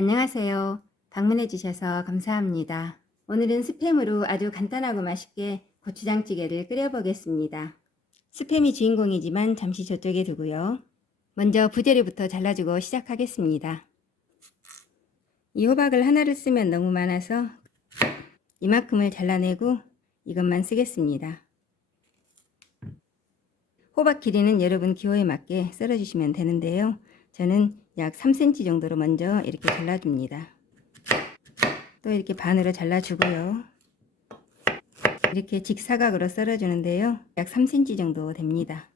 안녕하세요. 방문해 주셔서 감사합니다. 오늘은 스팸으로 아주 간단하고 맛있게 고추장찌개를 끓여 보겠습니다. 스팸이 주인공이지만 잠시 저쪽에 두고요. 먼저 부재료부터 잘라주고 시작하겠습니다. 이 호박을 하나를 쓰면 너무 많아서 이만큼을 잘라내고 이것만 쓰겠습니다. 호박 길이는 여러분 기호에 맞게 썰어주시면 되는데요. 저는 약 3cm 정도로 먼저 이렇게 잘라줍니다. 또 이렇게 반으로 잘라주고요. 이렇게 직사각으로 썰어주는데요. 약 3cm 정도 됩니다.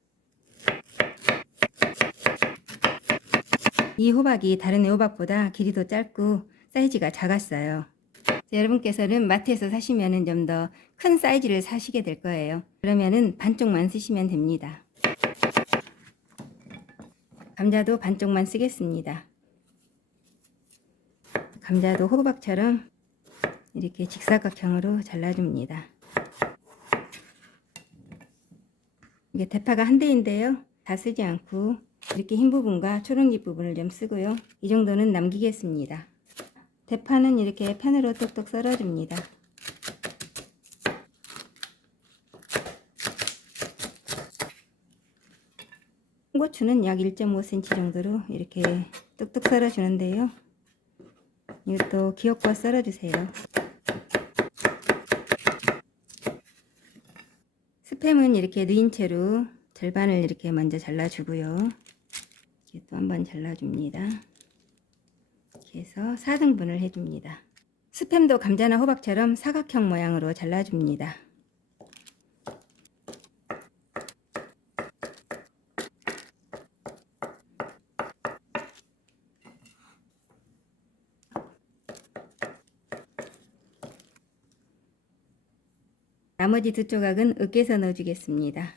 이 호박이 다른 애호박보다 길이도 짧고 사이즈가 작았어요. 여러분께서는 마트에서 사시면 좀 더 큰 사이즈를 사시게 될 거예요. 그러면은 반쪽만 쓰시면 됩니다. 감자도 반쪽만 쓰겠습니다. 감자도 호박처럼 이렇게 직사각형으로 잘라줍니다. 이게 대파가 한 대인데요. 다 쓰지 않고 이렇게 흰 부분과 초록잎 부분을 좀 쓰고요. 이 정도는 남기겠습니다. 대파는 이렇게 펜으로 똑똑 썰어줍니다. 홍고추는 약 1.5cm 정도로 이렇게 뚝뚝 썰어주는데요. 이것도 기억과 썰어주세요. 스팸은 이렇게 넣인 채로 절반을 이렇게 먼저 잘라주고요. 이렇게 또 한번 잘라줍니다. 이렇게 해서 4등분을 해줍니다. 스팸도 감자나 호박처럼 사각형 모양으로 잘라줍니다. 나머지 두 조각은 으깨서 넣어주겠습니다.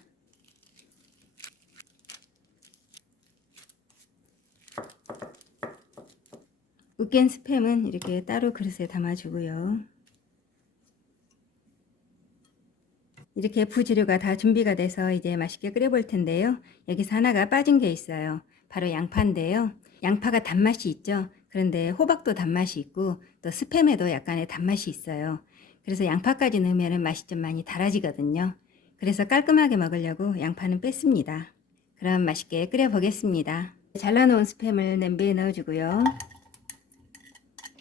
으깬 스팸은 이렇게 따로 그릇에 담아주고요. 이렇게 부재료가 다 준비가 돼서 이제 맛있게 끓여 볼 텐데요. 여기서 하나가 빠진 게 있어요. 바로 양파인데요. 양파가 단맛이 있죠. 그런데 호박도 단맛이 있고 또 스팸에도 약간의 단맛이 있어요. 그래서 양파까지 넣으면 맛이 좀 많이 달아지거든요. 그래서 깔끔하게 먹으려고 양파는 뺐습니다. 그럼 맛있게 끓여 보겠습니다. 잘라놓은 스팸을 냄비에 넣어주고요.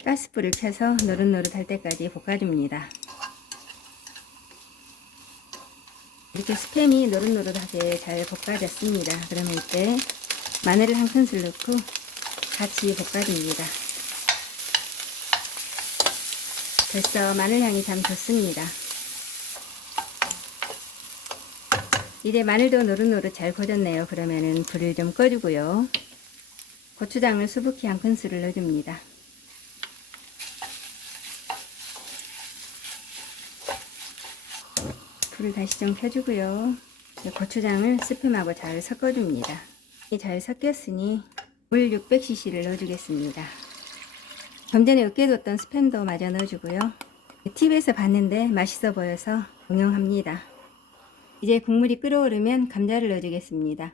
가스불을 켜서 노릇노릇할 때까지 볶아줍니다. 이렇게 스팸이 노릇노릇하게 잘 볶아졌습니다. 그러면 이때 마늘을 한 큰술 넣고 같이 볶아줍니다. 벌써 마늘 향이 참 좋습니다. 이제 마늘도 노릇노릇 잘 고졌네요. 그러면은 불을 좀 꺼주고요. 고추장을 수북히 한 큰술을 넣어줍니다. 불을 다시 좀 켜주고요. 고추장을 스팸하고 잘 섞어줍니다. 잘 섞였으니 물 600cc를 넣어주겠습니다. 좀 전에 으깨뒀던 스팸도 마저 넣어주고요. 팁에서 봤는데 맛있어 보여서 응용합니다. 이제 국물이 끓어오르면 감자를 넣어주겠습니다.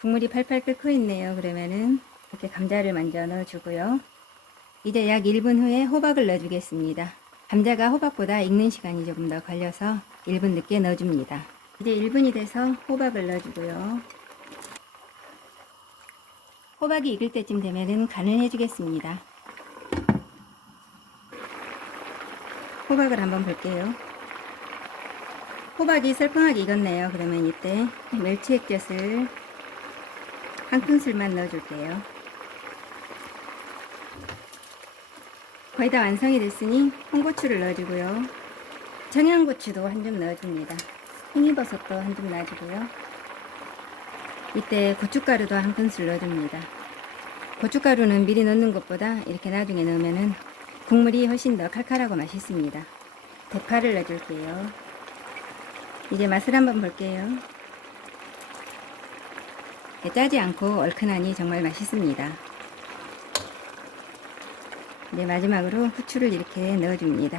국물이 팔팔 끓고 있네요. 그러면은 이렇게 감자를 먼저 넣어주고요. 이제 약 1분 후에 호박을 넣어주겠습니다. 감자가 호박보다 익는 시간이 조금 더 걸려서 1분 늦게 넣어줍니다. 이제 1분이 돼서 호박을 넣어주고요. 호박이 익을 때쯤 되면은 간을 해주겠습니다. 호박을 한번 볼게요. 호박이 설렁하게 익었네요. 그러면 이때 멸치 액젓을 한 큰술만 넣어줄게요. 거의 다 완성이 됐으니 홍고추를 넣어주고요. 청양고추도 한 줌 넣어줍니다. 팽이버섯도 한 줌 넣어주고요. 이때 고춧가루도 한 큰술 넣어줍니다. 고춧가루는 미리 넣는 것보다 이렇게 나중에 넣으면 국물이 훨씬 더 칼칼하고 맛있습니다. 대파를 넣어줄게요. 이제 맛을 한번 볼게요. 짜지 않고 얼큰하니 정말 맛있습니다. 이제 마지막으로 후추를 이렇게 넣어줍니다.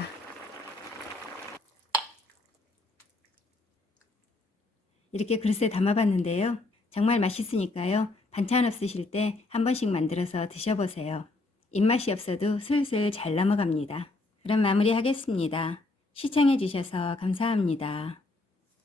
이렇게 그릇에 담아봤는데요. 정말 맛있으니까요. 반찬 없으실 때 한 번씩 만들어서 드셔보세요. 입맛이 없어도 슬슬 잘 넘어갑니다. 그럼 마무리하겠습니다. 시청해주셔서 감사합니다.